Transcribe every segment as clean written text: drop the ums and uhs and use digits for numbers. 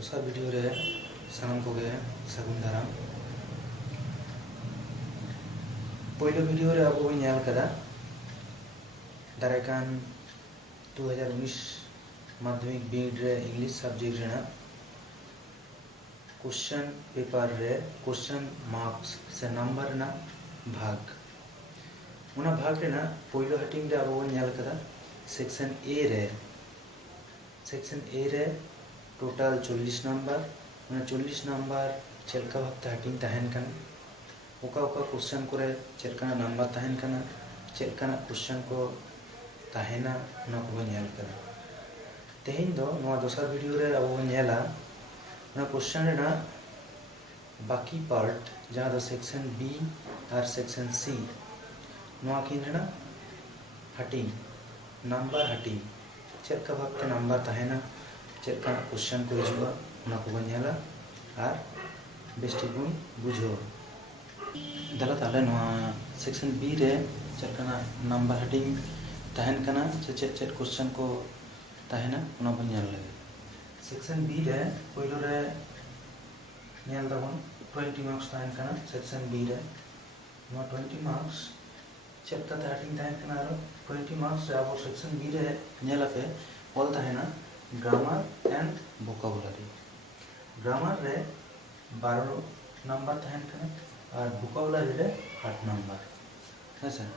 दूसरा वीडियो रे सानम को गे सगुन दाराम पहले वीडियो रे अब ᱧᱮᱞ कदा दारायकान 2019 माध्यमिक बीड रे इंग्लिश सब्जेक्ट रेना क्वेश्चन पेपर रे क्वेश्चन मार्क्स से नंबर ना भाग उना भाग रेना पहले हटिंग रे अब ᱧᱮल कदा सेक्शन ए रे टोटल 40 नंबर 40 नंबर चलका भागते हटिंग तहन कन ओका क्वेश्चन को चलका नंबर तहन कन चलका क्वेश्चन को तहना उना को ᱧᱮल करा तेहिन दो नोवा दोसर वीडियो रे अब ᱧᱮला उना क्वेश्चन रेना बाकी पार्ट जहां दो सेक्शन बी और सेक्शन सी नोवा किन रेना हटिंग नंबर हटिंग चलका भागते नंबर तहना चलका क्वेश्चन को हिजुआ उना को ᱧᱮला और बेस्टी बुन बुझो दला ताले नोवा सेक्शन बी रे चलका नंबर हटिंग तहन कना चेक क्वेश्चन को तहना उना बन ᱧᱮल लगे सेक्शन बी रे पहिलो रे ᱧᱮल दबन 20 मार्क्स तहन कना सेक्शन बी रे नोवा 20 मार्क्स चेक हटिंग तहन कना 20 मार्क्स रे अब सेक्शन बी रे ᱧᱮल पे ऑल तहना ग्रामर एंड वोकाबुलरी ग्रामर रे 12 नंबर तहन कना और वोकाबुलरी रे 8 नंबर है सर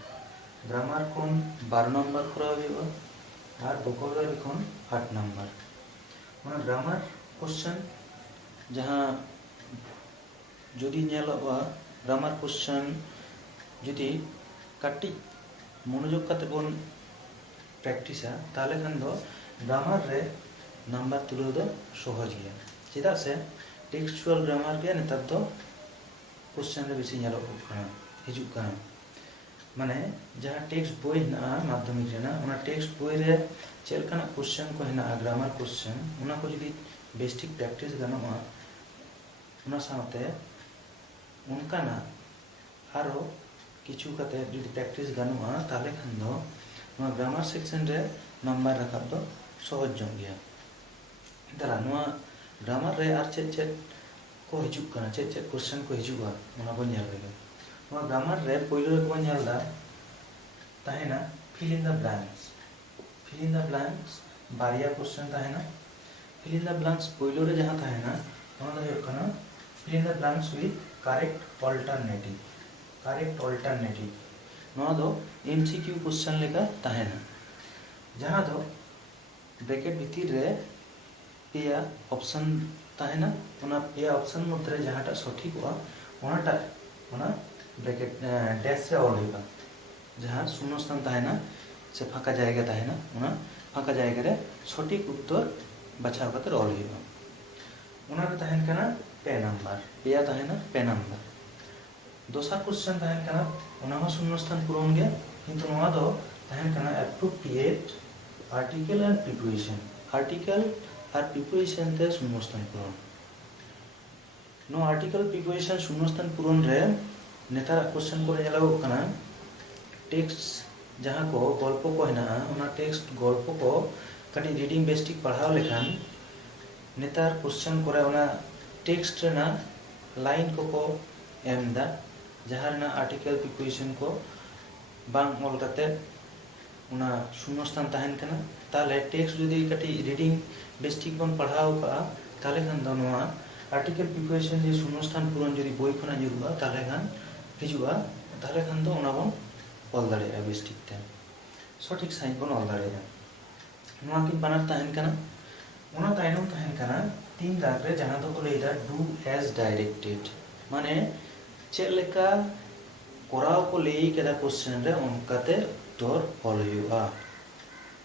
ग्रामर कोन 12 नंबर करा हुआ और वोकाबुलरी कोन 8 नंबर माने ग्रामर क्वेश्चन जहां जदि ᱧᱮᱞᱚᱜᱼᱟ ग्रामर क्वेश्चन जदि काटी मनोयोग करते बन प्रैक्टिसा ताले खान दो ग्रामर रे नंबर तुलो दो सहज गया चेदा से टेक्सचुअल ग्रामर के नेतार दो क्वेश्चन रे बेसी ᱧᱮᱞᱚᱜ कना हिजुग कना माने जहां टेक्स्ट बोय ना माध्यमिक रेना उना टेक्स्ट बोय रे चेलकाना क्वेश्चन को हेना ग्रामर क्वेश्चन उना को जदि बेसिक प्रैक्टिस गानोआ उना साथे उनका ना आरो किछु कते जदि प्रैक्टिस गानोआ ताले खान दो नोआ ग्रामर सेक्शन रे नंबर रखब दो सहज जंग गया दरा नोआ ग्रामर रे आर चेक को हिजुग कना चेक क्वेश्चन को हिजुगा उना बन ᱧᱮल लगे नोआ ग्रामर रे पहिलो रे को ᱧᱮलदा ताहेना फिल इन द ब्लैंक्स बारिया क्वेश्चन ताहेना फिल इन द ब्लैंक्स पहिलो रे जहां ताहेना उना दो हुयो कना fill in the blanks with correct alternative नोआ दो एमसीक्यू क्वेश्चन लेका ताहेना जहां दो ब्रैकेट भीतर रे पेया ऑप्शन ताहेना उना पेया ऑप्शन मध्य जहांटा सठिक हुआ उनाटा उना ब्रैकेट डैश से ऑल होगा जहां शून्य स्थान ताहेना से फाका जाएगा ताहेना उना फाका जाएगा रे सठिक उत्तर बचाव करते ऑल होगा उना रे ताहेन कना पे नंबर पेया ताहेना पे नंबर दोसर क्वेश्चन ताहेन कना उना हो शून्य स्थान पूरण गया किंतु नोआ दो ताहेन कना एप्रोप्रिएट आर्टिकल एंड प्रिपोजिशन ते शून्य स्थान पूरण नो आर्टिकल प्रिपोजिशन शून्य स्थान पूरण रे नेता क्वेश्चन को ᱧᱮᱞᱚᱜ कना टेक्स्ट जहां को गल्प को हेना उना टेक्स्ट गल्प को कटी रीडिंग बेस्टिक पढ़ाव लेखान नेतार क्वेश्चन करे उना टेक्स्ट रेना लाइन को एमदा जहां रेना आर्टिकल प्रिपोजिशन को बांग ऑल करते उना शून्य स्थान तहन कना ताले टेक्स्ट जदि कटी रीडिंग बेस्टिक बन पढ़ाव का ताले खान दो नोआ आर्टिकल प्रिपोजिशन जे शून्य स्थान पूरण जदि बोई खना जुरुआ ताले खान हिजुआ ताले खान दो उना बन ऑल दाड़े बेस्टिक ते सठिक साइन बन ऑल दाड़े नोआ की बानर तहन कना उना ताइनम तहन कना 3 दाग रे जहां दो को लेदा डू एज डायरेक्टेड माने चेलेका कोराव को लेई केदा क्वेश्चन रे उनकाते उत्तर ऑल हुआ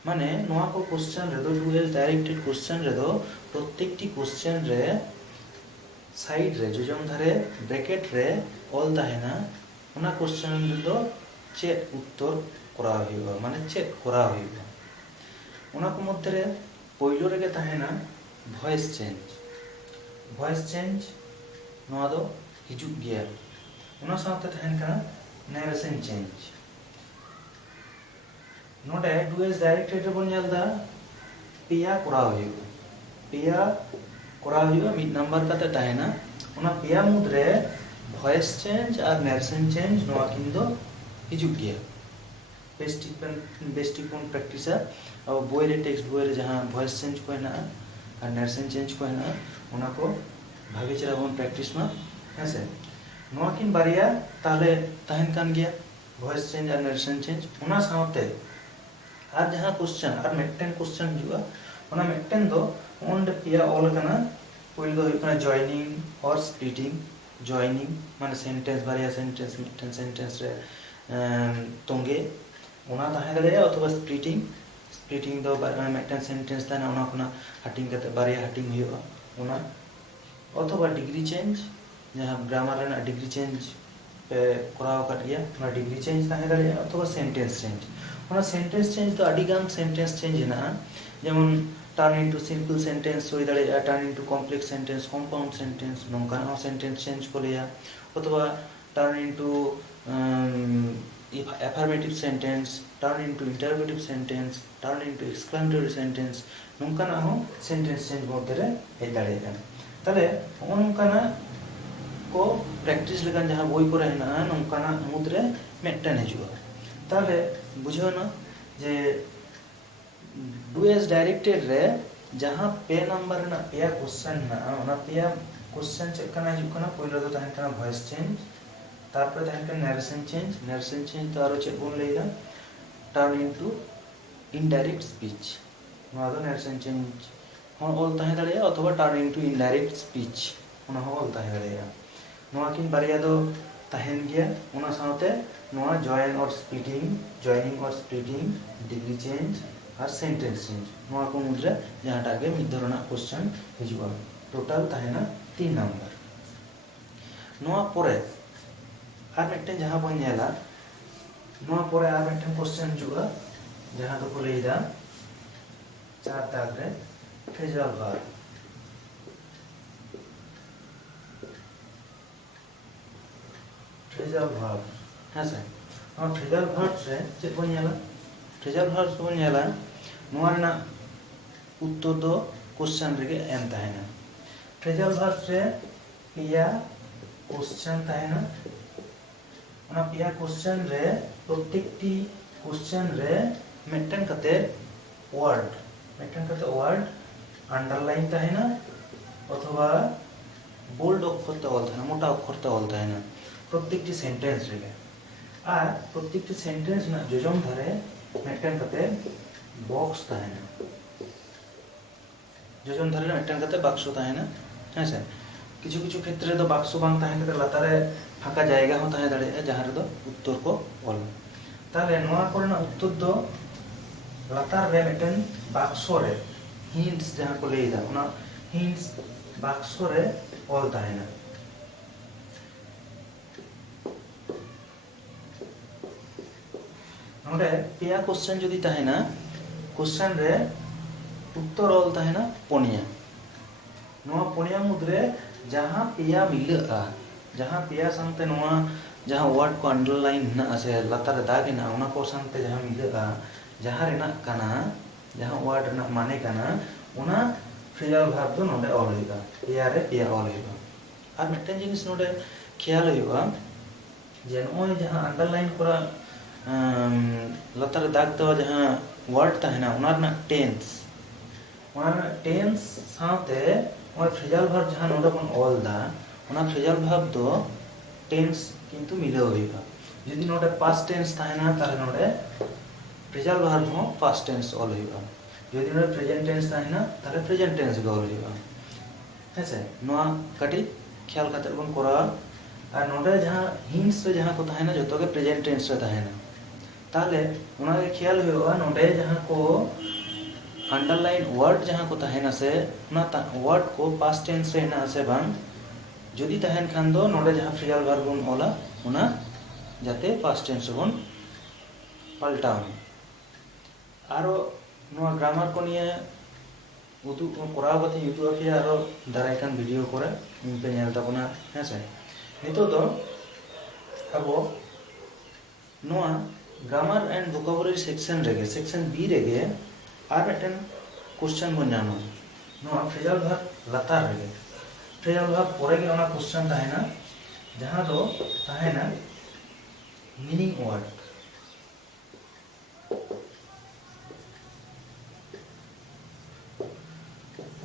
माने नोआ को क्वेश्चन रे दो डू एज डायरेक्टेड क्वेश्चन रे दो प्रत्येकटी क्वेश्चन रे साइड रे जोजम धारे ब्रैकेट रे ऑल ताहेना उना क्वेश्चन रे दो चेक उत्तर करा हुआ माने चेक करा हुआ उना को मध्य रे पहिलो रे के ताहेना वॉइस चेंज नोआ दो हिजुग गया उना साथे ताहेन कना नरेशन चेंज नोटे डू एज डायरेक्टेड रे बन ᱧᱮᱞदा पेया करा हुआ पेया कोरा हुआ मिड नंबर काते ताहेना ओना पेया मुद्रे वॉइस चेंज और नरेशन चेंज नोवा किन दो हिजुग गया बेस्टिक बन प्रैक्टिस अब बोय रे टेक्स्ट बोय रे जहां वॉइस चेंज को हेना और नरेशन चेंज को हेना ओना को भागे चला बन प्रैक्टिस में हेसे नोवा किन बारिया ताले ताहेन कान गया वॉइस चेंज और नरेशन चेंज ओना साउते और जहां क्वेश्चन और मेटेन क्वेश्चन हुआ ओना मेटेन दो ओंड पिया ऑल कना पहिल दो हुई कना जॉइनिंग और स्प्लिटिंग जॉइनिंग माने सेंटेंस बारिया सेंटेंस मिटेन सेंटेंस रे तोंगे ओना ताहे दरे अथवा स्प्लिटिंग स्प्लिटिंग दो मेटेन सेंटेंस ताना ओना कोना हटिंग कते बारिया हटिंग हुआ ओना अथवा डिग्री चेंज जहां ग्रामर रे डिग्री चेंज पे कराव कर गया ओना डिग्री चेंज ताहे दरे अथवा सेंटेंस चेंज ओना सेंटेंस चेंज तो अडिगान सेंटेंस चेंज ना जेमन turn into simple sentence होई दरे turn into complex sentence compound sentence नोंकान sentence change को लिया अथवा turn into affirmative sentence turn into interrogative sentence turn into exclamatory sentence नोंकान sentence change मध्य रे हे दरे ताले नोंकाना को प्रैक्टिस लेकिन जहां बोई को रहना नोंकाना मुद्रे मेटन हिजुआ ताले बुझो ना जे डू एज डायरेक्टेड रे जहां पे नंबर ना पे क्वेश्चन ना ओना पे क्वेश्चन चेक करना हिजुक करना पहिलो तो ताहेन करना वॉइस चेंज तारपर ताहेन करना नरेशन चेंज तो आरो चेक बोन लेगा टर्न इनटू इनडायरेक्ट स्पीच नोआ दो नरेशन चेंज होन ऑल ताहे दरे अथवा टर्न इनटू इनडायरेक्ट स्पीच ओना हो ऑल ताहे दरे नोआ किन बारिया दो ताहेन गया ओना साथे नोआ जॉइन और स्प्लिटिंग जॉइनिंग और स्प्लिटिंग डिग्री चेंज और सेंटेंस चेंज नोआ को मुद्रे जहां टागे मिद धरना क्वेश्चन हिजुआ टोटल ताहेना 3 नंबर नोआ परे आर मेटेन जहां बन नेला नोआ परे आर मेटेन क्वेश्चन हिजुआ जहां तो को लेदा 4 दाग रे फ्रेजल वर्ब है सर और फ्रेजल वर्ब से चेक बन नेला फ्रेजल वर्ब से बन नेला नोआ ना उत्तर दो क्वेश्चन रे एम ताहेना फ्रेजल वर्ब से पिया क्वेश्चन ताहेना ओना पिया क्वेश्चन रे प्रत्येकटी क्वेश्चन रे मेटन कते वर्ड अंडरलाइन ताहेना अथवा बोल्ड अक्षर ते ऑल ताहेना मोटा अक्षर ते ऑल ताहेना प्रत्येकटी सेंटेंस रे और प्रत्येकटी सेंटेंस ना जोजम धरे मेटन कते बॉक्स ताहेना जोजन धरे मेटन कते बाक्स ताहेना है सर किछु किछु क्षेत्र रे तो बाक्स बांग ताहेन कते लातारे फाका जायगा हो ताहे दरे जहां रे दो उत्तर को ऑल ताले नोआ कोरेना उत्तर दो लातार रे मेटन बाक्स रे हिंट्स जहां को लेदा ओना हिंट्स बाक्स रे ऑल ताहेना नोडे पेया क्वेश्चन जदी ताहेना क्वेश्चन रे उत्तर ऑल ताहेना पोनिया नोआ पोनिया मुद्रे जहां पेया मिलआ जहां पेया संते नोआ जहां वर्ड को अंडरलाइन ना से लातार दागे ना ओना को संते जहां मिलआ जहां रेना काना जहां वर्ड ना माने काना ओना फ्रेजल वर्ब दो नोडे ऑल होइगा पेया रे पेया ऑल होइगा और मिटन जिनिस नोडे ख्याल होइगा जे नोय जहां अंडरलाइन करा लातार दाग दो जहां वर्ड ताहेना ओना ना टेंस साथे ओय फ्रेजल वर्ब जहां नोडे बन ऑल दा ओना फ्रेजल वर्ब दो टेंस किंतु मिले होइगा यदि नोडे पास्ट टेंस ताहेना ताले नोडे फ्रेजल वर्ब हो पास्ट टेंस ऑल होइगा यदि नोडे प्रेजेंट टेंस ताहेना ताले प्रेजेंट टेंस गो ऑल होइगा हेसे नोआ कटी ख्याल काते बन करा और नोडे जहां हिंट्स रे जहां को ताहेना जतो के प्रेजेंट टेंस रे ताहेना ताले ओना के ख्याल होइगा नोडे जहां को अंडरलाइन वर्ड जहां को ताहेना से ना वर्ड को पास्ट टेंस रे ना से बांग जदि ताहेन खान दो नोडे जहां फ्रेजल वर्ब बन ओला ओना जाते पास्ट टेंस बन पलटाव आरो नोआ ग्रामर को निये उदु कोराव कते यूट्यूब पे आरो दाराय कान वीडियो करे इन पे नेल ताबना हेसे नितो दो अबो नोआ ग्रामर एंड वोकैबुलरी सेक्शन रेगे सेक्शन बी रेगे आर मेटन क्वेश्चन बन जानो नोवा फ्रेजल भार्ब लातार रे फ्रेजल भार्ब पोरे गे ओना क्वेश्चन ताहेना जहां दो ताहेना मीनिंग वर्ड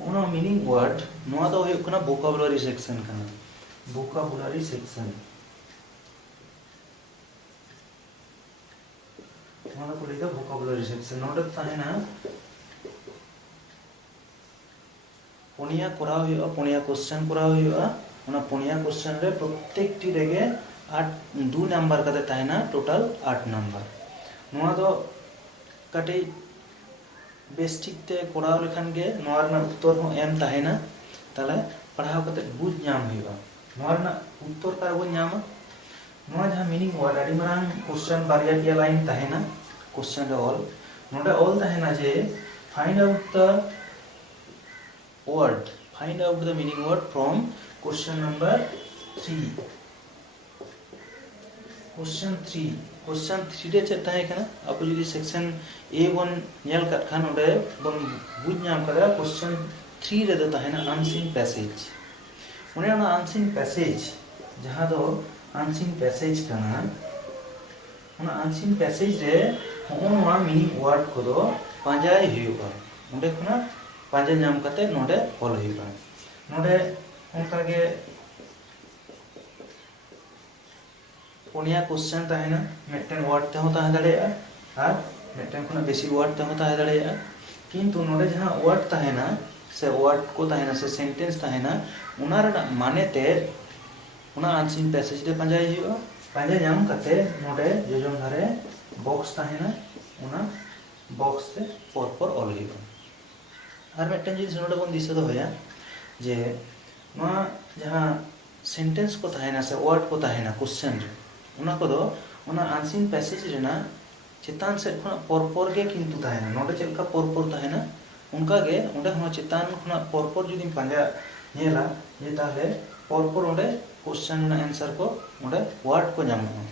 ओना मीनिंग वर्ड नोवा दो हुयुग कना वोकाबुलरी सेक्शन कना वोकाबुलरी सेक्शन नोवा दो कोलिदा वोकाबुलरी सेक्शन नोडे ताहेना पुनिया कोराव हुयुगा पुनिया क्वेश्चन कोराव हुयुगा ओना पुनिया क्वेश्चन रे प्रत्येकटी रेगे 2 नंबर कते ताहेना टोटल 8 नंबर नोवा दो कटे बेस्टिक ते कोराव लेखान गे नोवा रना उत्तर हो एम ताहेना ताले पढ़ाव कते बुझ नाम हुयुगा नोवा रना उत्तर का बो नामा नोवा जहां मीनिंग वर्ड आडी मारांग क्वेश्चन बारिया पिया लाइन ताहेना क्वेश्चन रे ऑल नोडे ऑल ताहेना जे find out the word find out the meaning word from question number 3 question 3 रे चेता है कना अब जदी सेक्शन A1 नेल कट खान ओडे बन बुझ नाम करा question 3 रे दता है ना unseen passage ओने ना unseen passage जहां दो unseen passage कना ओना unseen passage रे होनवा meaning word को दो पांजाय हुयुगा ओडे खना पांजे नाम कते नोडे ऑल हुयुगा नोडे उनका के पुनिया क्वेश्चन ताहेना मेटन वर्ड ते होता है दड़ेया और मेटन खुना बेसी वर्ड ते होता है दड़ेया किंतु नोडे जहां वर्ड ताहेना से वर्ड को ताहेना से सेंटेंस ताहेना उना रे माने ते उना आंसरिंग पैसेज दे पांजाय हुयुगा पांजे नाम कते नोडे जोजन धारे बॉक्स ताहेना उना बॉक्स ते पर ऑल हुयुगा और मेटन जिनिस नोडे बन दिशा दो होया जे नोआ जहां सेंटेंस को ताहेना से वर्ड को ताहेना क्वेश्चन रे उना को दो उना आंसरिंग पैसेज रेना चितान से खुना पर गे किंतु ताहेना नोडे चलका पर ताहेना उनका गे ओंडे हो चितान खुना पर जुदी पांजा नेला जे ताले पर ओंडे क्वेश्चन ना आंसर को ओंडे वर्ड को नामो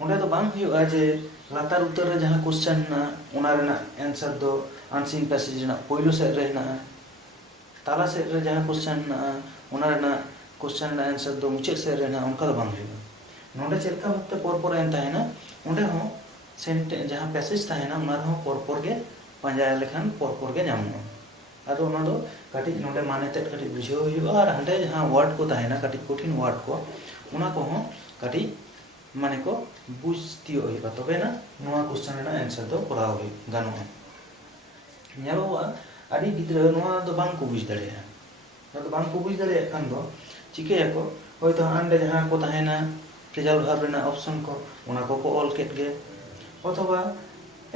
ओंडे तो बांग हुयुगा जे लातार उत्तर रे जहां क्वेश्चन ना उना रेना आंसर दो आंसरिंग पैसेज रेना पहिलो सेट रे ना ताला सेट रे जहां क्वेश्चन ना उना रेना क्वेश्चन ना आंसर दो मुचे सेट रे ना उनका तो बांग हुयुगा नोडे चलका भते पर एन ताहेना ओंडे हो सेंटेंस जहां पैसेज ताहेना उना रे हो पर गे पांजाय लेखान पर गे नामो आदो ओना दो काटी नोडे माने तेट काटी बुझो हुयुगा और हंडे जहां वर्ड को ताहेना काटी कठिन वर्ड को उना को हो काटी माने को बुझतियो हुयुगा तबे ना नोवा क्वेश्चन रेना आंसर दो कोराव हुय गानोआ नेलोआ आडी गिद्रा नोवा दो बांग को बुझ दाड़ेया ना तो बांग को बुझ दाड़ेया खान दो चिकेया को होयतो हांडे जहां को ताहेना फ्रेजल भार्ब रेना ऑप्शन को उना को ऑल केट गे अथवा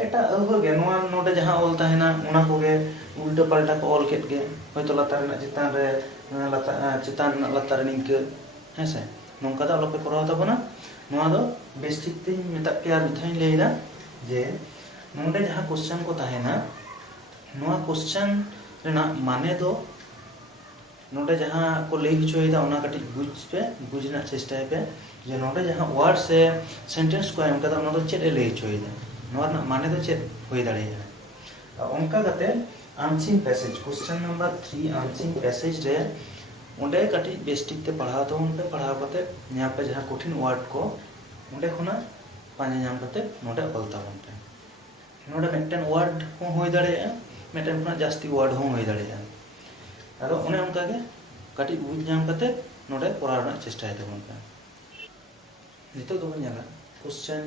एटा अहो गे नोवा नोडे जहां ऑल ताहेना उना को गे उल्टा पलटा को ऑल केट गे होयतो लातार रेना चितान रे चितान लातार निंके हेसे नोंका दा लोपे कोराव ताबोना नोवा दो बेस्टिक ते मेता प्यार मिथाइन लेदा जे नोडे जहां क्वेश्चन को ताहेना नोवा क्वेश्चन रेना माने दो नोडे जहां को ले हिचोयदा उना कटी बुझना चेष्टा पे जे नोडे जहां वर्ड से सेंटेंस को एम कदा उना दो चेत ले हिचोयदा नोवा ना माने दो चेत होय दाड़ेया उनका कते answering passage question number 3 answering passage रे ओंडे कटी बेस्टिक ते पढ़ाव तो उनपे पढ़ाव कते यहां पे जहां कठिन वर्ड को ओंडे खुना पांजे नाम कते नोडे बोलता बनते नोडे मेटन वर्ड को होय दाड़ेया मेटन खुना जास्ती वर्ड हो होय दाड़ेया आरो ओने उनका के कटी बुझ नाम कते नोडे पढ़ाव रना चेष्टा है तबनका नितो दो बन्याला क्वेश्चन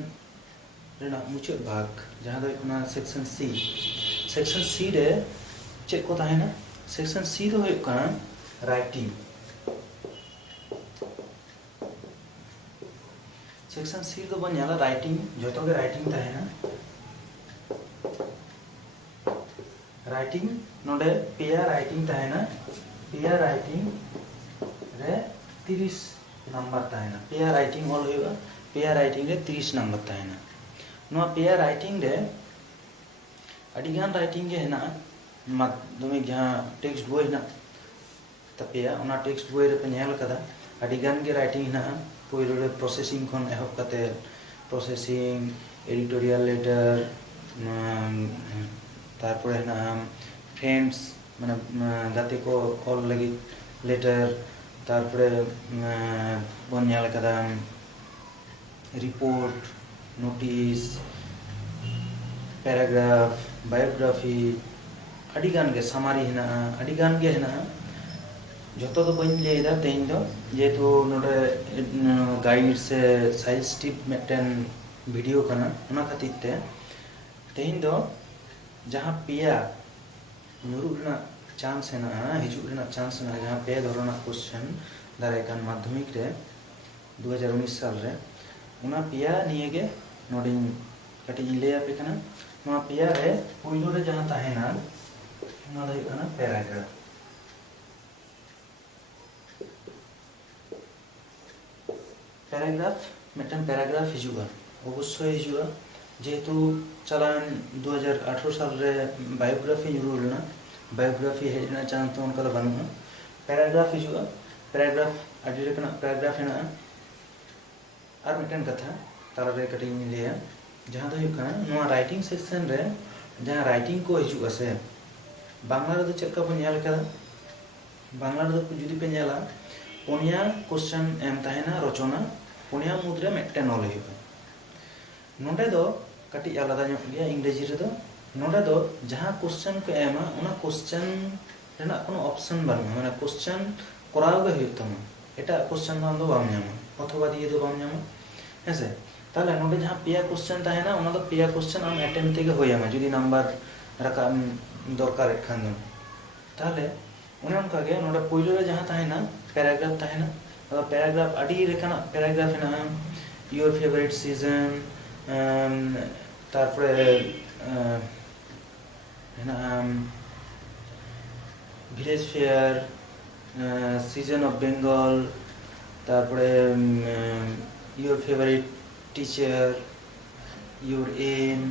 रेना मुचे भाग जहां दो खुना सेक्शन सी रे चेक को ताहेना सेक्शन सी दो होय कना राइटिंग सेक्शन सी दो बन्याला राइटिंग जतो के राइटिंग ताहेना राइटिंग नोडे पेया राइटिंग ताहेना पेया राइटिंग रे 30 नंबर ताहेना पेया राइटिंग ऑल होगा पेया राइटिंग रे 30 नंबर ताहेना नोआ पेया राइटिंग रे अडिगान राइटिंग के हेना माध्यमिक जहां टेक्स्ट बोय ना तपेया ओना टेक्स्ट बोय रे पे नेल कदा अडिगान के राइटिंग ना पहिलो रे प्रोसेसिंग खन एहब कते प्रोसेसिंग एडिटोरियल लेटर तारपरे ना फ्रेंड्स ᱢᱟᱱᱮ ᱜᱟᱛᱮ ᱠᱚ ᱚᱞ ᱞᱟᱹᱜᱤᱫ ᱞᱮᱴᱟᱨ, ᱛᱟᱨᱯᱚᱨᱮ ᱵᱚᱱ ᱧᱮᱞ ᱟᱠᱟᱫᱟ ᱨᱤᱯᱳর্ট, নোটিশ, প্যারাগ্রাফ, বায়োগ্রাফি, ᱟᱹᱰᱤ ᱜᱟᱱ ᱜᱮ ᱥᱟᱢᱟᱨᱤ ᱦᱮᱱᱟᱜᱼᱟ, ᱟᱹᱰᱤ ᱜᱟᱱ ᱜᱮ ᱦᱮᱱᱟᱜᱼᱟ। ᱡᱷᱚᱛᱚ ᱫᱚ ᱵᱟᱹᱧ ᱞᱟᱹᱭᱫᱟ ᱛᱮᱦᱮᱧ ᱫᱚ, ᱡᱮᱦᱮᱛᱩ ᱱᱚᱰᱮ ᱜᱟᱭᱤᱰ ᱥᱮ ᱥᱟᱭᱮᱱᱥ ᱴᱤᱯ ᱢᱤᱫᱴᱮᱱ ᱵᱷᱤᱰᱤᱭᱳ ᱠᱟᱱᱟ, ᱚᱱᱟ ᱠᱷᱟᱹᱛᱤᱨ ᱛᱮ ᱛᱮᱦᱮᱧ ᱫᱚ ᱡᱟᱦᱟᱸ ᱯᱮᱭᱟ ᱧᱩᱨᱩᱜ ᱨᱮᱱᱟᱜ ᱪᱟᱱᱥ ᱦᱮᱱᱟᱜᱼᱟ, ᱦᱤᱡᱩᱜ ᱨᱮᱱᱟᱜ ᱪᱟᱱᱥ ᱦᱮᱱᱟᱜᱼᱟ, ᱡᱟᱦᱟᱸ ᱯᱮ ᱫᱷᱚᱨᱚᱱᱟᱜ ᱠᱳশ্চেন ᱫᱟᱨᱟᱭ ᱠᱟᱱ ᱢᱟᱫᱽᱫᱷᱚᱢᱤᱠ ᱨᱮ 2019 ᱥᱟᱞ ᱨᱮ, ᱚᱱᱟ ᱯᱮᱭᱟ ᱱᱤᱭᱮ ᱜᱮ ᱱᱚᱰᱮᱧ ᱠᱟᱹᱴᱤᱡ ᱤᱧ ᱞᱟᱹᱭ ᱟᱯᱮ ᱠᱟᱱᱟ। ᱱᱚᱣᱟ ᱯᱮᱭᱟ ᱨᱮ ᱯᱳᱭᱞᱳ ᱨᱮ ᱡᱟᱦᱟᱸ ᱛᱟᱦᱮᱱᱟ ᱚᱱᱟ ᱫᱚ ᱦᱩᱭᱩᱜ ᱠᱟᱱᱟ প্যারাগ্রাফ। প্যারাগ্রাফ ᱢᱤᱫᱴᱟᱝ প্যারাগ্রাফ ᱦᱤᱡᱩᱜᱼᱟ, ᱚᱵᱚᱥᱥᱳᱭ ᱦᱤᱡᱩᱜᱼᱟ। যেহেতু চালান 2018 সাল রে বায়োগ্রাফি ᱧᱩᱨᱩ ᱞᱮᱱᱟ, বায়োগ্রাফি ᱦᱮᱡ ᱨᱮᱱᱟᱜ ᱪᱟᱱᱥ ᱫᱚ ᱚᱱᱠᱟ ᱫᱚ ᱵᱟᱹᱱᱩᱜᱼᱟ। প্যারাগ্রাফ ᱦᱤᱡᱩᱜᱼᱟ, প্যারাগ্রাফ ᱟᱹᱰᱤ ᱞᱮᱠᱟᱱᱟᱜ প্যারাগ্রাফ ᱦᱮᱱᱟᱜᱼᱟ। ᱟᱨ ᱢᱤᱫᱴᱮᱱ ᱠᱟᱛᱷᱟ ᱛᱟᱞᱟᱨᱮ ᱠᱟᱹᱴᱤᱡ ᱤᱧ ᱞᱟᱹᱭᱟ, ᱡᱟᱦᱟᱸ ᱫᱚ ᱦᱩᱭᱩᱜ ᱠᱟᱱᱟ ᱱᱚᱣᱟ ᱨᱟইᱴᱤᱝ ᱥᱮᱠᱥᱮᱱ ᱨᱮ ᱡᱟᱦᱟᱸ ᱨᱟইᱴᱤᱝ ᱠᱚ ᱦᱤᱡᱩᱜᱼᱟ ᱥᱮ, বাংলা রেᱫᱚ ᱪᱮᱫ ᱞᱮᱠᱟ ᱵᱚᱱ ᱧᱮᱞ ᱟᱠᱟᱫᱟ, বাংলা রেᱫᱚ ᱡᱩᱫᱤ ᱯᱮ ᱧᱮᱞᱟ ᱯᱩᱱᱭᱟ ᱠᱳশ্চেন ᱮᱢ ᱛᱟᱦᱮᱱᱟ ᱨᱚᱪᱚᱱᱟ, ᱯᱩᱱᱭᱟ ᱢᱩᱫᱽᱨᱮ ᱢᱤᱫᱴᱮᱱ ᱚᱞ ᱦᱩᱭᱩᱜᱼᱟ। ᱱᱚᱰᱮ ᱫᱚ ᱠᱟᱹᱴᱤᱡ ᱟᱞᱟᱫᱟ ᱧᱚᱜ ᱜᱮᱭᱟ ᱤᱝᱨᱮᱡᱤ ᱨᱮᱫᱚ। ᱱᱚᱰᱮ ᱫᱚ ᱡᱟᱦᱟᱸ ᱠᱳশ্চেন ᱠᱚ ᱮᱢᱟ ᱚᱱᱟ ᱠᱳশ্চেন ᱨᱮᱱᱟᱜ কোনো অপশন বানুᱜᱼᱟ, মানে কোশ্চেন করাও ᱜᱮ ᱦᱩᱭᱩᱜ ᱛᱟᱢᱟ। ᱮᱴᱟᱜ ᱠᱳশ্চেন ᱫᱚ ᱟᱢ ᱫᱚ ᱵᱟᱢ ᱧᱟᱢᱟ, অথবা দিয়ে ᱫᱚ ᱵᱟᱢ ᱧᱟᱢᱟ, ᱦᱮᱸᱥᱮ। তাহলে ᱱᱚᱰᱮ ᱡᱟᱦᱟᱸ ᱯᱮᱭᱟ ᱠᱳশ্চেন ᱛᱟᱦᱮᱱᱟ ᱚᱱᱟ ᱫᱚ ᱯᱮᱭᱟ ᱠᱳশ্চেন ᱟᱢ অ্যাটেম্প ᱛᱮᱜᱮ ᱦᱩᱭ ᱟᱢᱟ, ᱡᱩᱫᱤ নাম্বার ᱨᱟᱠᱟᱵ দরকারের খান ᱫᱚ। তাহলে ᱚᱱᱮ ᱚᱱᱠᱟ ᱜᱮ ᱱᱚᱰᱮ ᱯᱳᱭᱞᱳ ᱨᱮ ᱡᱟᱦᱟᱸ ᱛᱟᱦᱮᱱᱟ ᱯᱮᱨᱟগ্ᱨᱟফ ᱛᱟᱦᱮᱱᱟ। ᱟᱫᱚ ᱯᱮᱨᱟগ্ᱨᱟফ ᱟᱹᱰᱤ ᱞᱮᱠᱟᱱᱟᱜ ᱯᱮᱨᱟগ্ᱨᱟফ ᱦᱮᱱᱟᱜᱼᱟ, ᱤᱭᱳর ফেভারিট সিজন, তারপরে হেনাগা village fair, season of Bengal, তারপরে your favourite teacher, your aim,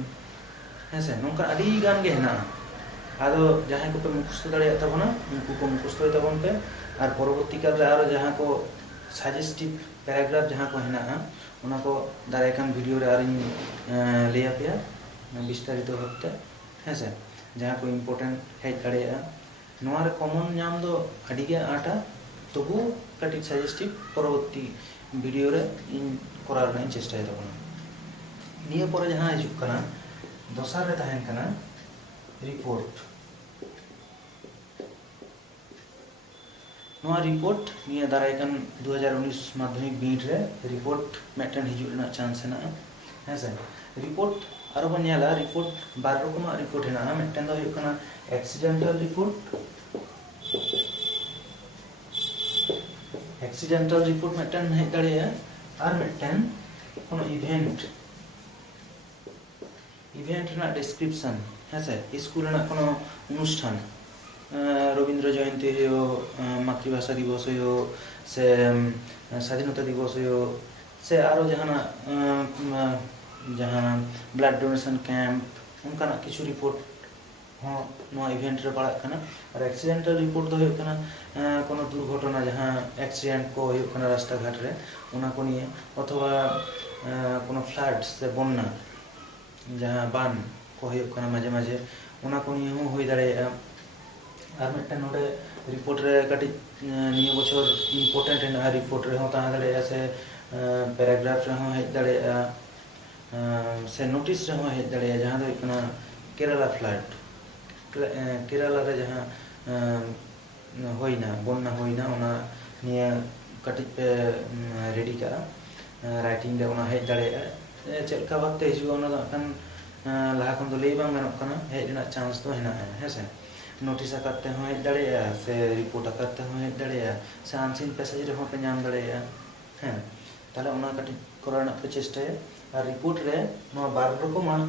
হ্যাঁ স্যার নৌকা আᱹᱰᱤ ᱜᱟᱱ ᱜᱮ ᱦᱮᱱᱟᱜᱼᱟ। ᱟᱫᱚ ᱡᱟᱦᱟᱸᱭ ᱠᱚᱯᱮ ᱢᱩᱠᱷᱚᱥᱛᱚ ᱫᱟᱲᱮᱭᱟᱜ ᱛᱟᱵᱚᱱᱟ ᱩᱱᱠᱩ ᱠᱚ ᱢᱩᱠᱷᱚᱥᱛᱚᱭ ᱛᱟᱵᱚᱱ ᱯᱮ, ᱟᱨ ᱯᱚᱨᱚᱵᱚᱨᱛী ᱠᱟᱞ ᱨᱮ ᱟᱨᱚ ᱡᱟᱦᱟᱸ ᱠᱚ সাজেস্টিভ প্যারাগ্রাফ ᱡᱟᱦᱟᱸ ᱠᱚ ᱦᱮᱱᱟᱜᱼᱟ ᱚᱱᱟ ᱠᱚ ᱫᱟᱨᱟᱭ ᱠᱟᱱ ᱵᱷᱤᱰᱤᱭᱳ ᱨᱮ ᱟᱨᱤᱧ ᱞᱟᱹᱭ ᱟᱯᱮᱭᱟ ᱵᱤᱥᱛᱟরিত ᱵᱷᱟᱵᱛᱮ, ᱦᱮᱸᱥᱮ, ᱡᱟᱦᱟᱸ ᱠᱚ ᱤᱢᱯᱚᱨᱴᱮন্ট ᱦᱮᱡ ᱫᱟᱲᱮᱭᱟᱜᱼᱟ। ᱱᱚᱣᱟ ᱨᱮ ᱠᱚᱢᱚᱱ ᱧᱟᱢ ᱫᱚ ᱟᱹᱰᱤ ᱜᱮ ᱟᱸᱴᱟ, ᱛᱚᱵᱩ ᱠᱟᱹᱴᱤᱡ সাজেস্টিভ পরবর্তী ᱵᱷᱤᱰᱤᱭᱳ ᱨᱮ ᱤᱧ ᱠᱚᱨᱟᱣ ᱨᱮᱱᱟᱜ ᱤᱧ ᱪᱮᱥᱴᱟᱭ ᱛᱟᱵᱚᱱᱟ। ᱱᱤᱭᱟᱹ ᱯᱚᱨᱮ ᱡᱟᱦᱟᱸ ᱦᱤᱡᱩᱜ ᱠᱟᱱᱟ ᱫᱚᱥᱟᱨ ᱨᱮ ᱛᱟᱦᱮᱱ ᱠᱟᱱᱟ রিপোর্ট। ᱱᱚᱣᱟ রিপোর্ট নিয়ে দাঁড়ায় কান 2019 মাধ্যমিক বিনিড রে রিপোর্ট ᱢᱤᱫᱴᱮᱱ ᱦᱤᱡᱩᱜ ᱨᱮᱱᱟᱜ ᱪᱟᱱᱥ ᱦᱮᱱᱟᱜᱼᱟ, ᱦᱮᱸᱥᱮ। রিপোর্ট ᱟᱨᱚ ᱵᱚᱱ ᱧᱮᱞᱟ রিপোর্ট ᱵᱟᱨ ᱨᱚᱠᱚᱢᱟᱜ রিপোর্ট ᱦᱮᱱᱟᱜᱼᱟ। ᱢᱤᱫᱴᱮᱱ ᱫᱚ ᱦᱩᱭᱩᱜ ᱠᱟᱱᱟ ᱮᱠᱥᱤᱰᱮন্টাল রিপোর্ট, এক্সিডেন্টাল রিপোর্ট ᱢᱤᱫᱴᱮᱱ ᱦᱮᱡ ᱫᱟᱲᱮᱭᱟᱜᱼᱟ, ᱟᱨ ᱢᱤᱫᱴᱮᱱ কোনো ইভেন্ট ᱨᱮᱱᱟᱜ ᱰᱮᱥᱠᱨᱤপশন, ᱦᱮᱸᱥᱮ, স্কুল ᱨᱮᱱᱟᱜ কোনো অনুষ্ঠান, রবীন্দ্র জয়ন্তী ᱦᱩᱭᱩᱜ, মাতৃভাষা দিবস ᱦᱩᱭᱩᱜ, ᱥᱮ স্বাধীনতা দিবস ᱦᱩᱭᱩᱜ, ᱥᱮ ᱟᱨᱚ ᱡᱟᱦᱟᱱᱟᱜ ᱡᱟᱦᱟᱸ ব্লাড ডোনেশন ক্যাম্প, ᱚᱱᱠᱟᱱᱟᱜ ᱠᱤᱪᱷᱩ রিপোর্ট ᱦᱚᱸ ᱱᱚᱣᱟ ইভেন্ট ᱨᱮ ᱯᱟᱲᱟᱜ ᱠᱟᱱᱟ। ᱟᱨ ᱮᱠᱥᱤᱰᱮন্টাল রিপোর্ট ᱫᱚ ᱦᱩᱭᱩᱜ ᱠᱟᱱᱟ কোনো দুর্ঘটনা ᱡᱟᱦᱟᱸ অ্যাক্সিডেন্ট ᱠᱚ ᱦᱩᱭᱩᱜ ᱠᱟᱱᱟ রাস্তা ঘাট রে, ᱚᱱᱟ ᱠᱚ নিয়ে, অথবা কোনো ফ্লাড ᱥᱮ বন্যা ᱡᱟᱦᱟᱸ ᱵᱟᱱ ᱠᱚ ᱦᱩᱭᱩᱜ ᱠᱟᱱᱟ ᱢᱟᱡᱷᱮ ᱢᱟᱡᱷᱮ, ᱚᱱᱟ ᱠᱚ ᱱᱤᱭᱮ ᱦᱚᱸ ᱦᱩᱭ ᱫᱟᱲᱮᱭᱟᱜᱼᱟ। ᱟᱨ ᱢᱤᱫᱴᱮᱱ ᱱᱚᱰᱮ রিপোর্ট ᱨᱮ ᱠᱟᱹᱴᱤᱡ ᱱᱤᱭᱟᱹ ᱵᱚᱪᱷᱚᱨ ইম্পর্টেন্ট ᱦᱮᱱᱟᱜᱼᱟ, রিপোর্ট ᱨᱮᱦᱚᱸ ᱛᱟᱦᱮᱸ ᱫᱟᱲᱮᱭᱟᱜᱼᱟ, ᱥᱮ প্যারাগ্রাফ ᱨᱮᱦᱚᱸ ᱦᱮᱡ ᱫᱟᱲᱮᱭᱟᱜᱼᱟ, ᱥᱮ নোটিশ ᱨᱮᱦᱚᱸ ᱦᱮᱡ ᱫᱟᱲᱮᱭᱟᱜᱼᱟ। ᱡᱟᱦᱟᱸ ᱫᱚ ᱦᱩᱭᱩᱜ ᱠᱟᱱᱟ কেরালা ফ্লাড, কেরালা ᱨᱮ ᱡᱟᱦᱟᱸ ᱦᱩᱭᱱᱟ, বন্যা ᱦᱩᱭᱱᱟ, ᱚᱱᱟ নিয়ে ᱠᱟᱹᱴᱤᱡ ᱯᱮ রেডি ᱠᱟᱜᱼᱟ, রাইটিং ᱨᱮ ᱚᱱᱟ ᱦᱮᱡ ᱫᱟᱲᱮᱭᱟᱜᱼᱟ। ᱪᱮᱫ ᱞᱮᱠᱟ ᱵᱷᱟᱵᱛᱮ ᱦᱤᱡᱩᱜᱼᱟ ᱚᱱᱟ ᱫᱚ ᱠᱷᱟᱱ ᱞᱟᱦᱟ ᱠᱷᱚᱱ ᱫᱚ ᱞᱟᱹᱭ ᱵᱟᱝ ᱜᱟᱱᱚᱜ ᱠᱟᱱᱟ, ᱦᱮᱡ ᱨᱮᱱᱟᱜ ᱪᱟᱱᱥ ᱫᱚ ᱦᱮᱱᱟᱜᱼᱟ, ᱦᱮᱸᱥᱮ। নোটিশ আকার ᱛᱮᱦᱚᱸ ᱦᱮᱡ ᱫᱟᱲᱮᱭᱟᱜᱼᱟ, ᱥᱮ রিপোর্ট ᱟᱠᱟর ᱛᱮᱦᱚᱸ ᱦᱮᱡ ᱫᱟᱲᱮᱭᱟᱜᱼᱟ, ᱥᱮ আনসিন প্যাসেজ ᱨᱮᱦᱚᱸ ᱯᱮ ᱧᱟᱢ ᱫᱟᱲᱮᱭᱟᱜᱼᱟ, ᱦᱮᱸ। তাহলে ᱚᱱᱟ ᱠᱟᱹᱴᱤᱡ ᱠᱚᱨᱟᱣ ᱨᱮᱱᱟᱜ ᱯᱮ ᱪᱮᱥᱴᱟᱭᱟ। ᱟᱨ রিপোর্ট রে ᱱᱚᱣᱟ ᱵᱟᱨ ᱨᱚᱠᱚᱢᱟᱜ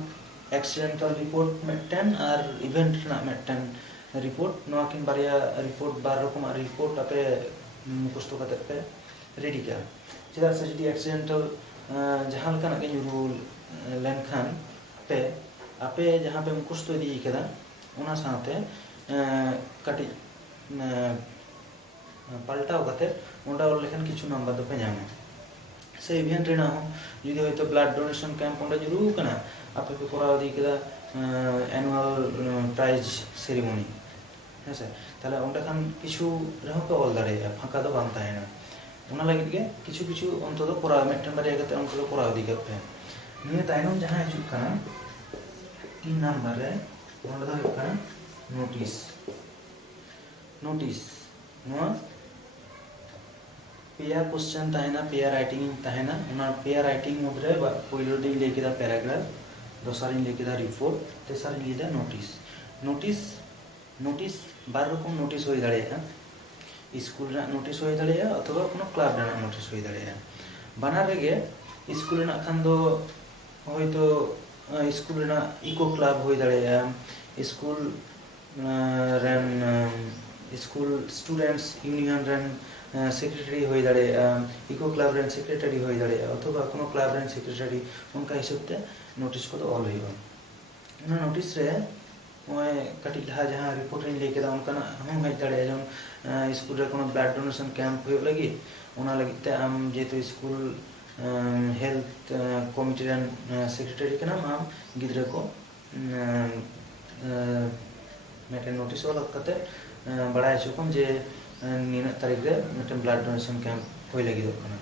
ᱮᱠᱥᱤᱰᱮন্টাল রিপোর্ট ᱢᱤᱫᱴᱮᱱ ᱟᱨ ইভেন্ট ᱨᱮᱱᱟᱜ ᱢᱤᱫᱴᱮᱱ রিপোর্ট, ᱱᱚᱣᱟ ᱠᱤᱱ ᱵᱟᱨᱭᱟ রিপোর্ট, ᱵᱟᱨ ᱨᱚᱠᱚᱢᱟᱜ রিপোর্ট ᱟᱯᱮ মুখস্থ ᱠᱟᱛᱮ ᱯᱮ রেডি ᱠᱟᱜᱼᱟ। ᱪᱮᱫᱟᱜ ᱥᱮ ᱡᱩᱫᱤ ᱮᱠᱥᱤডᱮন্টাল ᱡᱟᱦᱟᱸ ᱞᱮᱠᱟᱱᱟᱜ ᱜᱮ ᱧᱩᱨᱩ ᱞᱮᱱᱠᱷᱟᱱ ᱟᱯᱮ ᱡᱟᱦᱟᱸ ᱯᱮ মুখস্থ ᱤᱫᱤ ᱠᱟᱫᱟ ᱚᱱᱟ ᱥᱟᱶᱛᱮ ᱠᱟᱹᱴᱤᱡ ᱯᱟল্ᱴᱟᱣ ᱠᱟᱛᱮ ᱚᱸᱰᱮ ᱚᱞ ᱞᱮᱠᱷᱟᱱ ᱠᱤᱪᱷᱩ ᱱᱟম্ᱵᱟর ᱫᱚᱯᱮ ᱧᱟᱢᱟ। ᱥᱮ ইভেন্ট ᱨᱮᱱᱟᱜ ᱦᱚᱸ ᱡᱩᱫᱤ ᱦᱚᱭᱛᱳ ব্লাড ডোনেশন ক্যাম্প ᱚᱸᱰে ᱧᱩᱨᱩ ᱠᱟᱱᱟ, ᱟᱯᱮ ᱯᱮ ᱠᱚᱨᱟᱣ ᱤᱫᱤ ᱠᱮᱫᱟ অ্যানুয়াল প্রাইজ সেরিমনি, ᱦᱮᱸᱥᱮ ᱛᱟᱦᱞᱮ ᱚᱸᱰᱮ ᱠᱷᱟᱱ ᱠᱤᱪᱷᱩ ᱨᱮᱦᱚᱸ ᱯᱮ ᱚᱞ ᱫᱟᱲᱮᱭᱟᱜᱼᱟ, ᱯᱷᱟᱸᱠᱟ ᱫᱚ ᱵᱟᱝ ᱛᱟᱦᱮᱱᱟ᱾ ᱚᱱᱟ ᱞᱟᱹᱜᱤᱫ ᱜᱮ ᱠᱤᱪᱷᱩ ᱚᱱᱛᱚ ᱫᱚ ᱠᱚᱨᱟᱣ ᱢᱤᱫᱴᱮᱱ ᱵᱟᱨᱭᱟ ᱠᱟᱛᱮ ᱚᱱᱛᱚ ᱫᱚ ᱠᱚᱨᱟᱣ ᱤᱫᱤ ᱠᱟᱜ ᱯᱮ᱾ ᱱᱤᱭᱟᱹ ᱛᱟᱭᱱᱚᱢ ᱡᱟᱦᱟᱸ ᱦᱤᱡᱩᱜ ᱠᱟᱱᱟ 3 নাম্বার ᱨᱮ ᱚᱸᱰᱮ ᱫᱚ ᱦᱩᱭᱩᱜ ᱠᱟᱱᱟ নোটিশ। ᱱᱚᱣᱟ पेया क्वेश्चन तहना पेया राइटिंग तहना उना पेया राइटिंग मुद्रे पहलो दिन ले केदा पैराग्राफ, दोसर दिन ले केदा रिपोर्ट, तेसर दिन लेदा नोटिस बार रकम नोटिस होई दाड़ेया, स्कूल रा नोटिस होई दाड़ेया अथवा कोनो क्लब रा नोटिस होई दाड़ेया। बानार रेगे स्कूल रा खान दो होयतो स्कूल रा इको क्लब होई दाड़ेया, स्कूल रन स्कूल स्टूडेंट्स यूनियन रन सेक्रेटरी होई दाड़ेया, इको क्लब रन सेक्रेटरी होई दाड़ेया अथवा कोनो क्लब रन सेक्रेटरी उनका हिसाब ते नोटिस को तो ऑल होइबा। उना नोटिस रे ओए कटी लहा जहां रिपोर्ट रे ले केदा उनका हम हेज दाड़ेया जन स्कूल रे कोनो ब्लड डोनेशन कैंप होय लगी उना लगी ते आम जेतो school health committee run secretary के नाम आम गिद्रे को मेटे नोटिस वाला कते बड़ाय चुकम जे नीना तारीख रे मिटन ब्लड डोनेशन कैंप होय लगी दोकना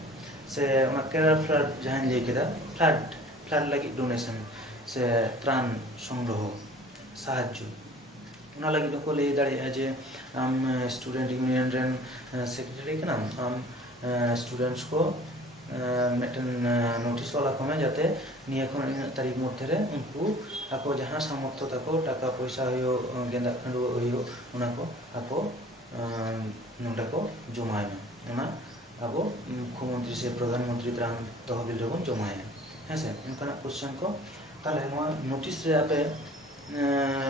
से ओना केरल फ्लड जहां ले केदा फ्लड लगी डोनेशन से त्राण संग्रह साहाय्य उना लगी को ले दाड़े जे आम स्टूडेंट यूनियन रन सेक्रेटरी के नाम आम स्टूडेंट्स को मिटन नोटिस वाला को में जाते निया को इन तारीख मध्य रे उनको आको जहां सामर्थ्य ताको टाका पैसा होयो गेंदा खंडो होयो उना को आको नोंडा को जमाय उना अब मुख्यमंत्री से प्रधानमंत्री त्राण तहबिल रे जमाय हेसे उनका क्वेश्चन को ताले नोआ नोटिस रे आपे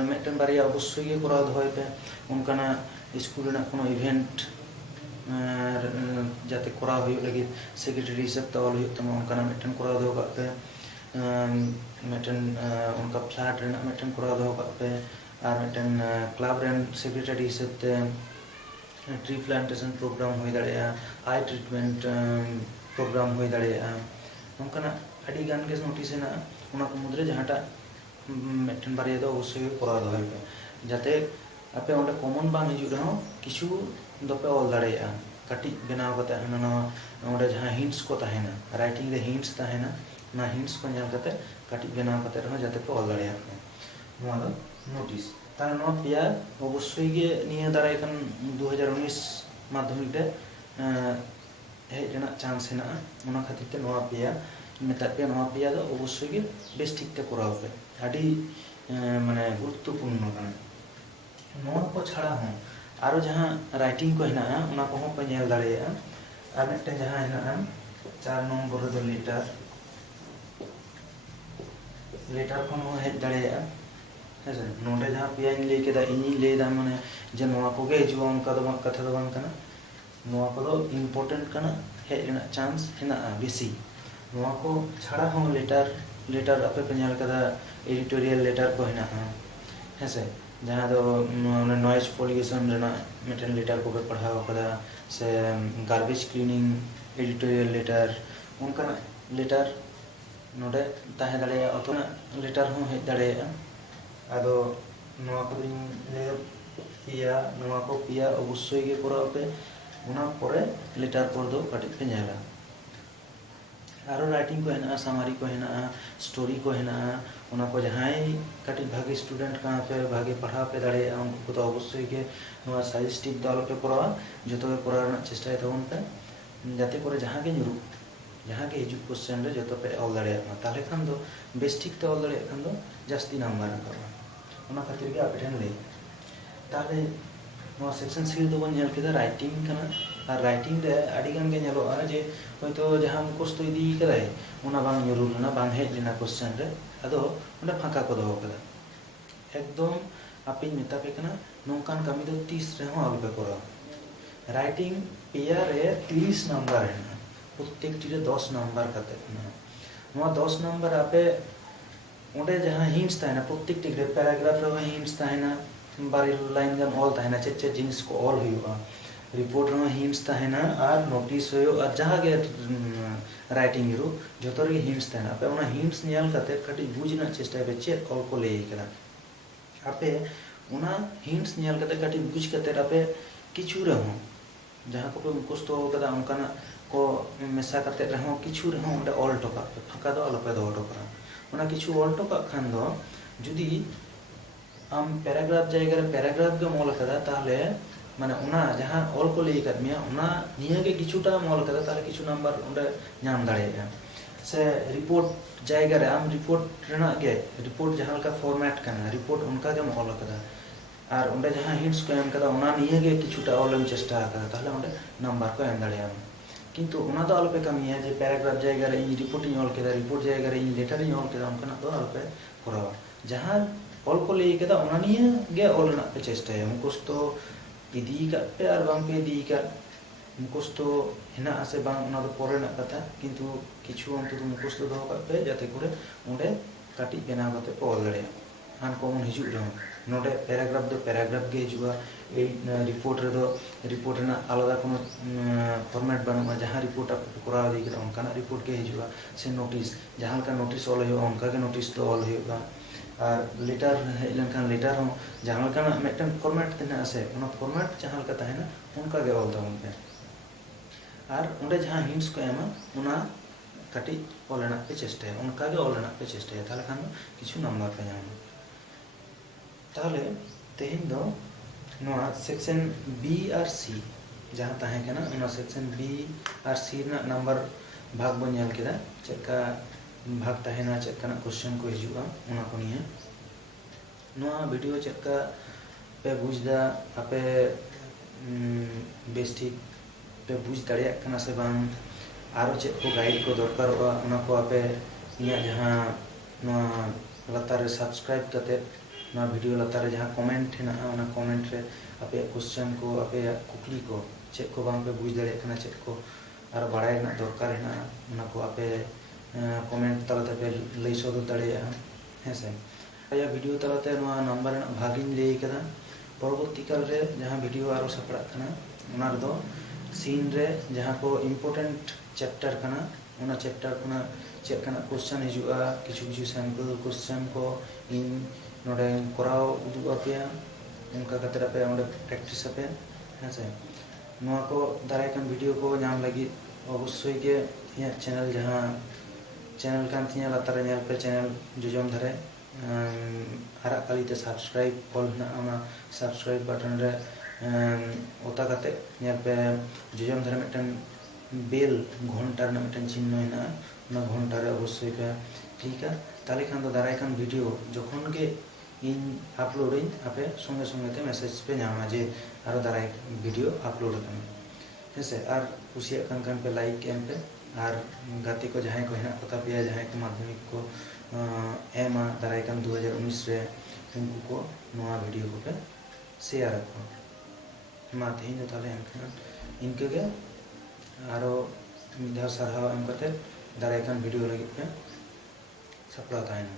मिटन बारिया अवश्य गे करा दहय पे उनका स्कूल रे कोनो इवेंट जाते करा होय लगी सेक्रेटरी हिसाब ते ऑल होय तम उनका मिटन करा दो का पे मिटन उनका फ्लैट रे मिटन करा दो का पे आर मिटन क्लब रे सेक्रेटरी हिसाब ते ट्री प्लांटेशन प्रोग्राम होय दाड़ेया, आई ट्रीटमेंट प्रोग्राम होय दाड़ेया उनका अडी गान के नोटिस है ना उना को मुद्रे जहाटा मिटन बारिया दो अवश्य करा दो पे जाते आपे ओंडे कॉमन बांग हिजु रहो किछु दोपे ऑल दाड़ेया कटी बनाव कते हना ओंडे जहां हिंट्स को ताहेना राइटिंग रे हिंट्स ताहेना ना हिंट्स को ᱧᱮᱞ कते कटी बनाव कते रहो जाते पे ऑल दाड़ेया नोवा दो नोटिस तार नो पिया अवश्य गे निया दाराय कन 2019 माध्यमिक रे हेज रेना चांस हेना ओना खातिर ते नोवा पिया मेता पे नोवा पिया दो अवश्य गे बेस ठीक ते कराव पे आडी माने गुरुत्वपूर्ण कान नोवा को छाड़ा हो आरो जहां राइटिंग को हेना ओना को हो पे ᱧᱮᱞ दाड़ेया आर मेटे जहां हेना 4 नंबर दो लेटर को हो हेज दाड़ेया हेसे नोडे जहां पिया इन ले केदा इनी ले दा माने जे नोवा को गे जो उनका दो कथा दो बांग कना नोवा को दो इंपोर्टेंट कना हेज रेना चांस हेना बेसी नोवा को छाड़ा हो लेटर आपे पे ᱧᱮᱞ कदा एडिटोरियल लेटर को हेना हेसे जहां दो नॉइज पोल्यूशन रेना मेटन लेटर को पे पढ़ाव कदा से गार्बेज क्लीनिंग एडिटोरियल लेटर उनका लेटर नोडे ताहे दाड़ेया अथवा लेटर हो हेज दाड़ेया आदो नोवा को ले पिया नोवा को पिया अवश्य गे कराव पे उना परे लेटर पर दो कटी पे ᱧᱮᱞᱟ आरो राइटिंग को हेना सामारी को हेना स्टोरी को हेना उना को जहां कटी भागे स्टूडेंट का पे भागे पढ़ा पे दाड़ेया उनको तो अवश्य गे नोवा साइज टिप दाल पे करावा जतो पे कराना चेष्टा तबन पे जाते करे जहां गे ᱧᱩᱨᱩ जहां के हिजु क्वेश्चन रे जतो पे ऑल दाड़ेया ताले खान दो बेस ठीक ते ऑल दाड़ेया खान दो जास्ती नंबर रखा उना खातिर के आपठन ले ताले नो सेक्शन सी दो बन ᱧᱮᱞ केदा राइटिंग कना और राइटिंग रे आडी गान के ᱧᱮᱞᱚᱜᱼᱟ जे होयतो जहां मुखस्त इदी कदाय उना बांग ᱧᱩᱨᱩ लना बांग हेज लेना क्वेश्चन रे अदो उंडे फाका को दो कदा एकदम आपे मेता पे कना नोंकान कामी दो 30 रे हो आलु पे करो राइटिंग पेया रे 30 नंबर है प्रत्येक टी रे 10 नंबर कते नो 10 नंबर आपे उंडे जहां हिंट्स ताहेना प्रत्येक टी रे पैराग्राफ रे हिंट्स ताहेना बारी लाइन गन ऑल ताहेना चे जिनिस को ऑल हुआ रिपोर्ट रे हिंट्स ताहेना और नोटिस होयो और जहां गे राइटिंग रो जतो रे हिंट्स ताहेना आपे उना हिंट्स ᱧᱮᱞ कते कटी बुझना चेष्टा पे चे ऑल को ले केदा आपे ᱚᱱᱟ hints ᱧᱮᱞ ᱠᱟᱛᱮ ᱠᱟᱹᱴᱤᱡ ᱵᱩᱡᱽ ᱠᱟᱛᱮ ᱟᱯᱮ ᱠᱤᱪᱷᱩ ᱨᱮᱦᱚᱸ ᱡᱟᱦᱟᱸ ᱠᱚᱯᱮ ᱢᱩᱠᱷᱚᱥᱛᱚ ᱠᱟᱫᱟ ᱚᱱᱠᱟᱱᱟᱜ ᱠᱚ ᱢᱮᱥᱟ ᱠᱟᱛᱮ ᱨᱮᱦᱚᱸ ᱠᱤᱪᱷᱩ ᱨᱮᱦᱚᱸ ᱚᱸᱰᱮ ᱚᱞ ᱦᱚᱴᱚ ᱠᱟᱜ ᱯᱮ, ᱯᱷᱟᱸᱠᱟ ᱫᱚ ᱟᱞᱚᱯᱮ ᱫᱚᱦᱚ ᱦᱚᱴᱚ ᱠᱟᱜᱼᱟ। ᱚᱱᱟ ᱠᱤᱪᱷᱩ ᱚᱞ ᱦᱚᱴᱚ ᱠᱟᱜ ᱠᱷᱟᱱ ᱫᱚ ᱡᱩᱫᱤ ᱟᱢ ᱯᱮᱨᱟᱜᱨᱟᱯ ᱡᱟᱭᱜᱟ ᱨᱮ ᱯᱮᱨᱟᱜᱨᱟᱯ ᱜᱮᱢ ᱚᱞ ᱠᱟᱫᱟ তাহলে মানে ᱚᱱᱟ ᱡᱟᱦᱟᱸ ᱚᱞ ᱠᱚ ᱞᱟᱹᱭ ᱟᱠᱟᱫ ᱢᱮᱭᱟ ᱚᱱᱟ ᱱᱤᱭᱟᱹᱜᱮ ᱠᱤᱪᱷᱩᱴᱟᱢ ᱚᱞ ᱠᱟᱫᱟ তাহলে ᱠᱤᱪᱷু নাম্বার ᱚᱸᱰে ᱧᱟᱢ ᱫᱟᱲᱮᱭᱟᱜᱼᱟ। ᱥᱮ রিপোর্ট জায়গা রে আম রিপোর্ট ᱨᱮᱱᱟᱜ ᱜᱮ রিপোর্ট ᱡᱟᱦᱟᱸ ᱞᱮᱠᱟ ᱯᱷᱚᱨᱢᱮᱴ ᱠᱟᱱᱟ রিপোর্ট ᱚᱱᱠᱟ ᱜᱮᱢ ᱚᱞ ᱠᱟᱫᱟ ᱟᱨ ᱚᱸᱰᱮ ᱡᱟᱦᱟᱸ hints ᱠᱚ ᱮᱢ ᱠᱟᱫᱟ ᱚᱱᱟ ᱱᱤᱭᱟᱹᱜᱮ ᱠᱤᱪᱷᱩᱴᱟ ᱚᱞᱮᱢ ᱪᱮᱥᱴᱟ ᱟᱠᱟᱫᱟ তাহলে ᱚᱸᱰে নাম্বার ᱠᱚ ᱮᱢ ᱫᱟᱲᱮᱭᱟᱢᱟ। কিন্তু ᱚᱱᱟ ᱫᱚ ᱟᱞᱚᱯᱮ ᱠᱟᱹᱢᱤᱭᱟ ᱡᱮ ᱯᱮᱨᱟᱜᱨᱟᱯ ᱡᱟᱭᱜᱟ ᱨᱮ ᱤᱧ রিপোর্ট ᱤᱧ ᱚᱞ ᱠᱮᱫᱟ রিপোর্ট ᱡᱟᱭᱜᱟ ᱨᱮ ᱤᱧ লেটার ᱤᱧ ᱚᱞ ᱠᱮᱫᱟ ᱚᱱᱠᱟᱱᱟᱜ ᱫᱚ ᱟᱞᱚᱯᱮ ᱠᱚᱨᱟᱣᱟ। ᱡᱟᱦᱟᱸ ᱚᱞ ᱠᱚ ᱞᱟᱹᱭ ᱠᱮᱫᱟ ᱚᱱᱟ ᱱᱤᱭᱟᱹ ᱜᱮ ᱚᱞ ᱨᱮᱱᱟᱜ ᱯᱮ ᱪᱮᱥᱴᱟᱭᱟ। মুখস্থ ᱤᱫᱤ ᱠᱟᱜ ᱯᱮ ᱟᱨ ᱵᱟᱝ ᱯᱮ ᱤᱫᱤ ᱠᱟᱜ মুখস্থ হেনাᱜ ᱟᱥᱮ ᱵᱟᱝ ᱚᱱᱟ ᱫᱚ ᱯᱚᱨᱮ ᱨᱮᱱᱟᱜ ᱠᱟᱛᱷᱟ ᱠᱤᱱᱛᱩ ᱠᱤᱪᱷᱩ অন্তত মুখস্থ দᱚᱦᱚ ᱠᱟᱜ ᱯᱮ ᱡᱟᱛᱮ ᱠᱚᱨᱮ ᱚᱸᱰᱮ ᱠᱟᱹᱴᱤᱡ ᱵᱮᱱᱟᱣ ᱠᱟᱛᱮ ᱯᱮ ᱚᱞ ᱫᱟᱲᱮᱭᱟᱜᱼᱟ। আনকমন হিজুᱜ ᱨᱮᱦᱚᱸ ᱱᱚᱰᱮ প্যারাগ্রাফ ᱫᱚ প্যারাগ্রাফ ᱜᱮ ᱦᱤᱡᱩᱜᱼᱟ। এই রিপোর্ট রেᱫᱚ রিপোর্ট ᱨᱮᱱᱟᱜ আলাদা কোনো ফরম্যাট বানুᱜᱼᱟ। ᱡᱟᱦᱟᱸ রিপোর্ট ᱟᱯᱮ ᱯᱮ ᱠᱚᱨᱟᱣ ᱤᱫᱤ ᱠᱮᱫᱟ ᱚᱱᱠᱟᱱᱟᱜ রিপোর্ট ᱜᱮ ᱦᱤᱡᱩᱜᱼᱟ। ᱥᱮ নোটিশ ᱡᱟᱦᱟᱸ ᱞᱮᱠᱟ নোটিশ ᱚᱞ ᱦᱩᱭᱩᱜᱼᱟ ᱚᱱᱠᱟ ᱜᱮ নোটিশ ᱫᱚ ᱚᱞ ᱦᱩᱭᱩᱜᱼᱟ। আর লেটার ᱦᱮᱡ লেᱱᱠᱷᱟᱱ লেটার ᱦᱚᱸ ᱡᱟᱦᱟᱸ ᱞᱮᱠᱟᱱᱟᱜ ᱢᱤᱫᱴᱟᱝ ফরম্যাট ᱛᱟᱦᱮᱱᱟ ᱥᱮ ᱚᱱᱟ ᱯᱷᱚᱨᱢᱮᱴ ᱡᱟᱦᱟᱸ ᱞᱮᱠᱟ ᱛᱟᱦᱮᱱᱟ ᱚᱱᱠᱟ ᱜᱮ ᱚᱞ ᱛᱟᱵᱚᱱ ᱯᱮ। আর ᱚᱸᱰᱮ ᱡᱟᱦᱟᱸ hints ᱠᱚ ᱮᱢᱟ ᱚᱱᱟ ᱠᱟᱹᱴᱤᱡ ᱚᱞ ᱨᱮᱱᱟᱜ ᱯᱮ ᱪᱮᱥᱴᱟᱭᱟ, ᱚᱱᱠᱟ ᱜᱮ ᱚᱞ ᱨᱮᱱᱟᱜ ᱯᱮ ᱪᱮᱥᱴᱟᱭᱟ তাহলে ᱠᱷᱟᱱ ᱫᱚ ᱠᱤᱪᱷᱩ নাম্বার ᱯᱮ ᱧᱟᱢᱟ। তাহলে তেহেᱧ ᱫᱚ ᱱᱚᱣᱟ সেকশন বি আর সি ᱡᱟᱦᱟᱸ ᱛᱟᱦᱮᱸ ᱠᱟᱱᱟ ᱚᱱᱟ সেকশন বি আর সি ᱨᱮᱱᱟᱜ নাম্বার ᱵᱷᱟᱜᱽ ᱵᱚᱱ ᱧᱮᱞ ᱠᱮᱫᱟ ᱪᱮᱫᱠᱟ ᱵᱷᱟᱜᱽ ᱛᱟᱦᱮᱱᱟ ᱪᱮᱫᱠᱟᱱᱟᱜ কোশ্চেন ᱠᱚ ᱦᱤᱡᱩᱜᱼᱟ ᱚᱱᱟ ᱠᱚ ᱱᱤᱭᱮ। ᱱᱚᱣᱟ ᱵᱷᱤᱰᱤᱭᱳ ᱪᱮᱫᱠᱟ ᱯᱮ ᱵᱩᱡᱽ ᱫᱟ ᱟᱯᱮ ᱵᱮᱥ ᱴᱷᱤᱠ ᱯᱮ ᱵᱩᱡᱽ ᱫᱟᱲᱮᱭᱟᱜ ᱠᱟᱱᱟ ᱥᱮ ᱵᱟᱝ ᱟᱨᱚ ᱪᱮᱫ ᱠᱚ ᱜᱟᱭᱤᱰ ᱠᱚ ᱫᱚᱨᱠᱟᱨᱚᱜᱼᱟ ᱚᱱᱟ ᱠᱚ ᱟᱯᱮ ᱤᱧᱟᱹᱜ ᱡᱟᱦᱟᱸ ᱱᱚᱣᱟ ᱞᱟᱛᱟᱨ ᱨᱮ সাবস্ক্রাইব ᱠᱟᱛᱮ ᱱᱚᱣᱟ ᱵᱷᱤᱰᱤᱭᱳ ᱞᱟᱛᱟᱨ ᱨᱮ ᱡᱟᱦᱟᱸ ᱠᱚᱢᱮন্ᱴ ᱦᱮᱱᱟᱜᱼᱟ ᱚᱱᱟ ᱠᱚᱢᱮন্ᱴ ᱨᱮ ᱟᱯᱮᱭᱟᱜ কোশ্চেন ᱠᱚ ᱟᱯᱮᱭᱟᱜ ᱠᱩᱠᱞᱤ ᱠᱚ ᱪᱮᱫ ᱠᱚ ᱵᱟᱝ ᱯᱮ ᱵᱩᱡᱽ ᱫᱟᱲᱮᱭᱟᱜ ᱠᱟᱱᱟ ᱪᱮᱫ ᱠᱚ ᱟᱨ ᱵᱟᱲᱟᱭ ᱨᱮᱱᱟᱜ ᱫᱚᱨᱠᱟর ᱦᱮᱱᱟᱜᱼᱟ ᱚᱱᱟ ᱠᱚ ᱟᱯᱮ ᱠᱚᱢᱮন্ᱴ ᱛᱟᱞᱟᱛᱮ ᱯᱮ ᱞᱟᱹᱭ ᱥᱚᱫᱚᱨ ᱫᱟᱲᱮᱭᱟᱜᱼᱟ ᱦᱮᱸᱥᱮ। ᱟᱭᱟᱜ ᱵᱷᱤᱰᱤᱭᱳ ᱛᱟᱞᱟᱛᱮ ᱱᱚᱣᱟ নাম্বার ᱨᱮᱱᱟᱜ ᱵᱷᱟᱜᱤᱧ ᱞᱟᱹᱭ ᱠᱟᱫᱟ। পরবর্তী কাল রে ᱡᱟᱦᱟᱸ ᱵᱷᱤᱰᱤᱭᱳ ᱟᱨᱚ ᱥᱟᱯᱲᱟᱜ ᱠᱟᱱᱟ ᱚᱱᱟ ᱨᱮᱫᱚ সিন রে ᱡᱟᱦᱟᱸ ᱠᱚ ইম্পর্টেন্ট চ্যাপ্টার ᱠᱟᱱᱟ ᱚᱱᱟ ᱪᱮᱯᱴᱟᱨ ᱠᱷᱚᱱᱟᱜ ᱪᱮᱫ ᱠᱟᱱᱟᱜ কোশ্চেন ᱦᱤᱡᱩᱜᱼᱟ ᱠᱤᱪᱷᱩ ᱠᱤᱪᱷᱩ ᱥᱮᱢᱯᱮᱞ কোশ্চেন ᱠᱚ ᱤᱧ ᱱᱚᱰᱮᱧ ᱠᱚᱨᱟᱣ ᱩᱫᱩᱜ ᱟᱯᱮᱭᱟ ᱚᱱᱠᱟ ᱠᱟᱛᱮ ᱟᱯᱮ ᱚᱸᱰᱮ ᱯᱨᱮᱠᱴᱤᱥ ᱟᱯᱮ ᱦᱮᱸᱥᱮ। ᱱᱚᱣᱟ ᱠᱚ ᱫᱟᱨᱟᱭ ᱠᱟᱱ ᱵᱷᱤᱰᱤᱭᱳ ᱠᱚ ᱧᱟᱢ ᱞᱟᱹᱜᱤᱫ ᱚᱵᱚᱥᱥᱳᱭ ᱜᱮ ᱤᱧᱟᱹᱜ ᱪᱮᱱᱮᱞ ᱡᱟᱦᱟᱸ ᱪᱮᱱᱮᱞ ᱠᱟᱱ ᱛᱤᱧᱟᱹ ᱞᱟᱛᱟᱨ ᱨᱮ ᱧᱮᱞ ᱯᱮ ᱪᱮᱱᱮᱞ ᱡᱚᱡᱚᱢ ᱫᱷᱟᱨᱮ ᱟᱨᱟᱜ ᱠᱟᱹᱞᱤᱛᱮ সাবস্ক্রাইব ᱚᱞ ᱦᱮᱱᱟᱜᱼᱟ ᱚᱱᱟ সাবস্ক্রাইব বাটন ᱨᱮ ᱚᱛᱟ ᱠᱟᱛᱮ ᱧᱮᱞ ᱯᱮ ᱡᱚᱡᱚᱢ ᱫᱷᱟᱨᱮ ᱢᱤᱫᱴᱮᱱ বেল ঘন্টা ᱨᱮᱱᱟᱜ ᱢᱤᱫᱴᱮᱱ চিহ্ন ᱦᱮᱱᱟᱜᱼᱟ ᱚᱱᱟ ঘন্টা ᱨᱮ ᱚᱵᱚᱥᱥᱳᱭ ᱯᱮ ᱠᱞᱤᱠᱟ তাহলে ᱠᱷᱟᱱ ᱫᱚ ᱫᱟᱨᱟᱭ ᱠᱟᱱ ᱵᱷᱤᱰᱤᱭᱳ ᱡᱚᱠᱷᱚᱱ ᱜᱮ ᱤᱧ ᱟᱯᱞᱳᱰᱤᱧ ᱟᱯᱮ ᱥᱚᱸᱜᱮ ᱥᱚᱸᱜᱮ ᱛᱮ ᱢᱮᱥᱮᱡᱽ ᱯᱮ ᱧᱟᱢᱟ ᱡᱮ ᱟᱨᱚ ᱫᱟᱨᱟᱭ ᱵᱷᱤᱰᱤᱭᱳ ᱟᱯᱞᱳᱰ ᱟᱠᱟᱱᱟ ᱦᱮᱸᱥᱮ। ᱟᱨ ᱠᱩᱥᱤᱭᱟᱜ ᱠᱟᱱ ᱠᱷᱟᱱ ᱯᱮ ᱞᱟᱭᱤᱠ ᱮᱢ ᱯᱮ ᱟᱨ ᱜᱟᱛᱮ ᱠᱚ ᱡᱟᱦᱟᱸᱭ ᱠᱚ ᱦᱮᱱᱟᱜ ᱠᱚ ᱛᱟᱯᱮᱭᱟ ᱡᱟᱦᱟᱸᱭ ᱠᱚ ᱢᱟᱫᱽᱫᱷᱚᱢᱤᱠ ᱠᱚ ᱮᱢᱟ ᱫᱟᱨᱟᱭ ᱠᱟᱱ 2019 ᱨᱮ ᱩᱱᱠᱩ ᱠᱚ ᱱᱚᱣᱟ ᱵᱷᱤᱰᱤᱭᱳ ᱠᱚᱯᱮ শেয়ার ᱟᱠᱚ। ᱢᱟ ᱛᱮᱦᱮᱧ ᱫᱚ ᱛᱟᱦᱞᱮ ᱮᱱᱠᱷᱟᱱ ᱤᱱᱠᱟᱹ ᱜᱮ ᱟᱨᱚ ᱢᱤᱫ ᱫᱷᱟᱣ ᱥᱟᱨᱦᱟᱣ ᱮᱢ ᱠᱟᱛᱮ ᱫᱟᱨᱟᱭ ᱠᱟᱱ ᱵᱷᱤᱰᱤᱭᱳ ᱞᱟᱹᱜᱤᱫ ᱯᱮ ᱥᱟᱯᱲᱟᱣ ᱛᱟᱦᱮᱱᱟ।